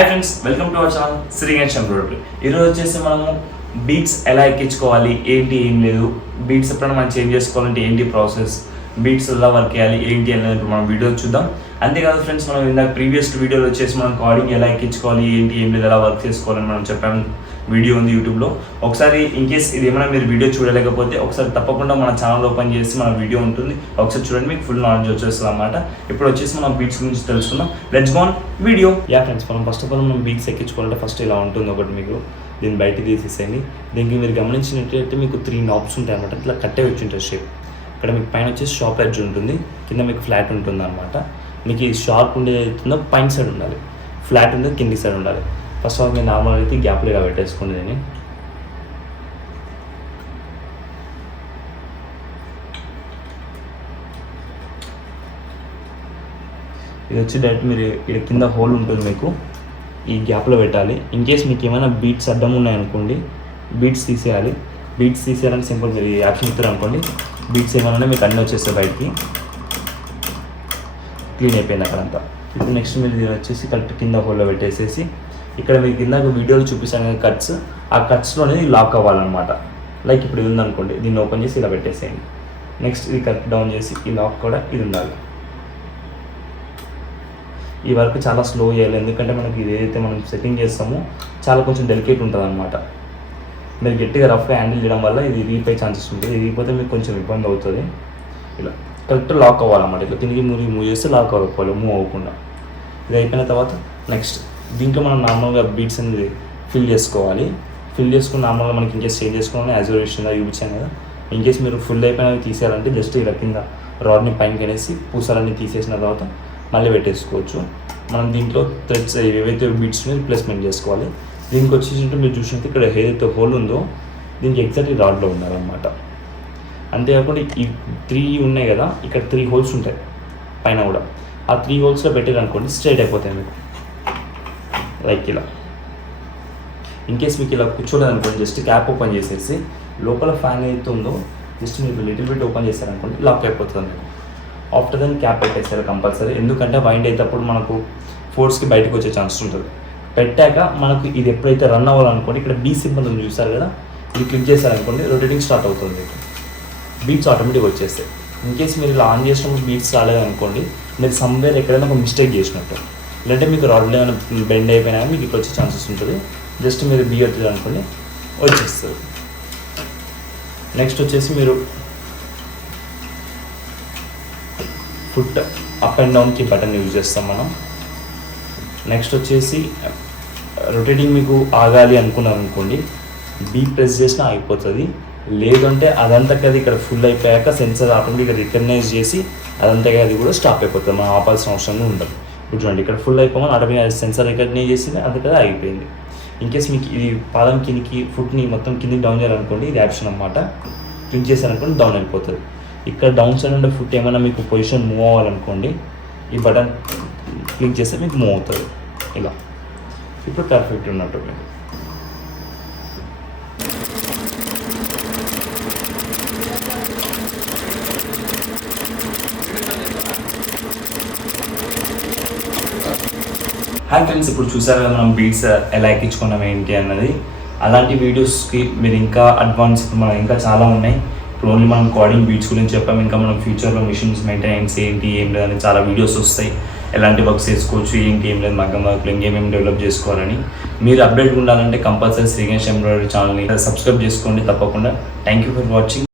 Hi friends, welcome to our channel Shri Ganesh embroidery. ఈరోజు వచ్చేసి మనము బీట్స్ ఎలా ఎక్కించుకోవాలి, ఏంటి ఏం లేదు, బీట్స్ ఎప్పుడైనా మనం చేంజ్ చేసుకోవాలంటే ఏంటి ప్రాసెస్, బీట్స్ ఎలా వర్క్ చేయాలి ఏంటి అనేది మనం వీడియో చూద్దాం. అంతేకాదు ఫ్రెండ్స్, మనం ఇందాక ప్రీవియస్ వీడియోలో వచ్చేసి మనం కార్డింగ్ ఎలా ఎక్కించుకోవాలి ఏంటి ఏం లేదు ఎలా వర్క్ చేసుకోవాలని మనం చెప్పాము. వీడియో ఉంది యూట్యూబ్లో. ఒకసారి ఇన్ కేస్ ఇది ఏమైనా మీరు వీడియో చూడలేకపోతే ఒకసారి తప్పకుండా మన ఛానల్ ఓపెన్ చేసి మన వీడియో ఉంటుంది, ఒకసారి చూడండి, మీకు ఫుల్ నాలెడ్జ్ వచ్చేస్తుంది అన్నమాట. ఇప్పుడు వచ్చేసి మనం బీట్స్ గురించి తెలుసుకుందాం. Let's go on video. Yeah friends, మనం ఫస్ట్ ఆఫ్ ఆల్ మనం బీట్స్ ఎక్కించుకోవాలంటే ఫస్ట్ ఇలా ఉంటుంది ఒకటి. మీకు దీన్ని బయట తీసేసేయండి. దీనికి మీరు గమనించినట్లయితే మీకు 3 knobs ఉంటాయి అన్నమాట. ఇట్లా కట్టే వచ్చి ఉంటుంది షేప్. ఇక్కడ మీకు పైన వచ్చేసి షార్ప్ ఎడ్జ్ ఉంటుంది, కింద మీకు ఫ్లాట్ ఉంటుంది అనమాట. మీకు ఈ షార్ప్ ఉండేది అవుతుందో పైన సైడ్ ఉండాలి, ఫ్లాట్ ఉండేది కింది సైడ్ ఉండాలి. ఫస్ట్ ఆఫ్ ఆల్ మీరు నార్మల్ అయితే గ్యాప్లో ఇలా పెట్టేసుకోండి. దీన్ని ఇది వచ్చి డైరెక్ట్ మీరు ఇక్కడ కింద హోల్ ఉంటుంది, మీకు ఈ గ్యాప్లో పెట్టాలి. ఇన్ కేస్ మీకు ఏమైనా బీట్స్ అడ్డం ఉన్నాయనుకోండి, బీట్స్ తీసేయాలి. బీట్స్ తీసేయాలని సింపుల్ మీరు ఈ యాక్షన్ ఇస్తారు అనుకోండి, బీట్స్ ఏమైనా మీకు అన్నీ వచ్చేస్తాయి బయటికి. క్లీన్ అయిపోయింది అక్కడంతా. ఇప్పుడు నెక్స్ట్ మీరు దీన్ని వచ్చేసి కరెక్ట్ కింద హోల్లో పెట్టేసేసి ఇక్కడ మీకు కింద వీడియోలో చూపిస్తాను కదా కట్స్, ఆ కట్స్లోనే లాక్ అవ్వాలన్నమాట. లైక్ ఇప్పుడు ఇది ఉందనుకోండి, దీన్ని ఓపెన్ చేసి ఇలా పెట్టేసేయండి. నెక్స్ట్ ఇది కరెక్ట్ డౌన్ చేసి ఈ లాక్ కూడా ఇది ఉండాలి. ఈ వర్క్ చాలా స్లో చేయాలి, ఎందుకంటే మనకి ఇది ఏదైతే మనం సెట్టింగ్ చేస్తామో చాలా కొంచెం డెలికేట్ ఉంటుంది అనమాట. మీరు గట్టిగా రఫ్గా హ్యాండిల్ చేయడం వల్ల ఇది విరిగిపోయే ఛాన్సెస్ ఉంటుంది. ఇది విరిగిపోతే మీకు కొంచెం ఇబ్బంది అవుతుంది. ఇలా కరెక్ట్ లాక్ అవ్వాలన్నమాట. ఇట్లా తిరిగి మూవ్ చేస్తే లాక్ అవ్వాలి, మూవ్ అవ్వకుండా. ఇది అయిపోయిన తర్వాత నెక్స్ట్ దీంట్లో మనం నార్మల్గా బీట్స్ అనేది ఫిల్ చేసుకోవాలి. ఫిల్ చేసుకుని నార్మల్గా మనకి ఇంకేస్ చేంజ్ చేసుకోవాలని యాజ్ యూజువల్గా చూపించాను కదా. ఇన్కేస్ మీరు ఫుల్ అయిపోయినవి తీసేయాలంటే జస్ట్ ఇలా కింద రాడ్ని పైనకి అనేసి పూసాలన్నీ తీసేసిన తర్వాత మళ్ళీ పెట్టేసుకోవచ్చు. మనం దీంట్లో థ్రెడ్స్ ఏవైతే బీట్స్ మీద ప్లేస్మెంట్ చేసుకోవాలి. దీనికి వచ్చేసి మీరు చూసినట్టు ఇక్కడ ఏదైతే హోల్ ఉందో దీనికి ఎగ్జాక్ట్లీ రాడ్లో ఉండాలన్నమాట. అంతేకాకుండా ఈ 3 ఉన్నాయి కదా, ఇక్కడ 3 హోల్స్ ఉంటాయి పైన కూడా. ఆ 3 హోల్స్లో పెట్టారనుకోండి స్ట్రైట్ అయిపోతాయి మీకు, లైక్ ఇలా. ఇన్కేస్ మీకు ఇలా కూర్చోలేదనుకోండి, జస్ట్ క్యాప్ ఓపెన్ చేసేసి లోపల ఫ్యాన్ ఏదైతే ఉందో జస్ట్ మీకు లిటిల్ బిట్ ఓపెన్ చేశారనుకోండి లాక్ అయిపోతుంది మీకు. ఆఫ్టర్ దెన్ క్యాప్ పెట్టేస్తారు కంపల్సరీ, ఎందుకంటే వైండ్ అయ్యేటప్పుడు మనకు ఫోర్స్కి బయటకు వచ్చే ఛాన్స్ ఉంటుంది. పెట్టాక మనకు ఇది ఎప్పుడైతే రన్ అవ్వాలనుకోండి, ఇక్కడ బీ సింబల్ చూస్తారు కదా, ఇది క్లిక్ చేశారనుకోండి రొటేటింగ్ స్టార్ట్ అవుతుంది మీకు. బీట్స్ ఆటోమేటిక్గా వచ్చేస్తాయి. ఇన్కేస్ మీరు ఇలా ఆన్ చేసినప్పుడు బీట్స్ రాలేదనుకోండి, మీరు సమ్వేర్ ఎక్కడైనా ఒక మిస్టేక్ చేసినట్టు, లేదంటే మీకు రాడ్లో ఏమైనా బెండ్ అయిపోయినా మీకు ఇక్కడ వచ్చే ఛాన్సెస్ ఉంటుంది. జస్ట్ మీరు బియ్యట్లేదు అనుకోండి వచ్చేస్తుంది. నెక్స్ట్ వచ్చేసి మీరు ఫుట్ అప్ అండ్ డౌన్కి బటన్ యూజ్ చేస్తాం మనం. నెక్స్ట్ వచ్చేసి రొటేటింగ్ మీకు ఆగాలి అనుకున్నారు అనుకోండి, బీ ప్రెస్ చేసినా అయిపోతుంది. లేదంటే అదంతకి అది ఇక్కడ ఫుల్ అయిపోయాక సెన్సర్ ఆటోమేటిక్గా రికగ్నైజ్ చేసి అదంతగా అది కూడా స్టాప్ అయిపోతుంది, మనం ఆపాల్సిన అవసరం ఉండదు. ఇప్పుడు చూడండి, ఇక్కడ ఫుల్ అయిపోమని ఆటోమేటిక్గా సెన్సర్ రికగ్నైజ్ చేసి అందుకది అయిపోయింది. ఇన్కేస్ మీకు ఇది పాదం కిందికి ఫుట్ని మొత్తం కిందికి డౌన్ చేయాలనుకోండి, ఇది యాక్షన్ అనమాట. క్లిక్ చేశారనుకోండి డౌన్ అయిపోతుంది. ఇక్కడ డౌన్ సైడ్ ఉండే ఫుట్ ఏమైనా మీకు పొజిషన్ మూవ్ అవ్వాలనుకోండి, ఈ బటన్ క్లిక్ చేస్తే మీకు మూవ్ అవుతుంది ఇలా. ఇప్పుడు పర్ఫెక్ట్ ఉన్నట్టు మీకు. హాయ్ ఫ్రెండ్స్, ఇప్పుడు చూసారు కదా మనం బీట్స్ ఎలా ఎక్కించుకున్నాం ఏంటి అన్నది. అలాంటి వీడియోస్కి మీరు ఇంకా అడ్వాన్స్ మనం ఇంకా చాలా ఉన్నాయి. ఇప్పుడు ఓన్లీ మనం కోడింగ్ బీట్స్ గురించి చెప్పాము. ఇంకా మనం ఫ్యూచర్లో మిషన్స్ మెయింటెనెన్స్ ఏంటి ఏం లేదని చాలా వీడియోస్ వస్తాయి. ఎలాంటి వర్క్స్ చేసుకోవచ్చు ఏంటి ఏం లేదు, మగ్గం వర్క్లు ఇంకేమేమి డెవలప్ చేసుకోవాలని. మీరు అప్డేట్ ఉండాలంటే కంపల్సరీ శ్రీ గణేష్ ఎంబ్రాయిడరీ ఛానల్ని సబ్స్క్రైబ్ చేసుకోండి తప్పకుండా. Thank you for watching.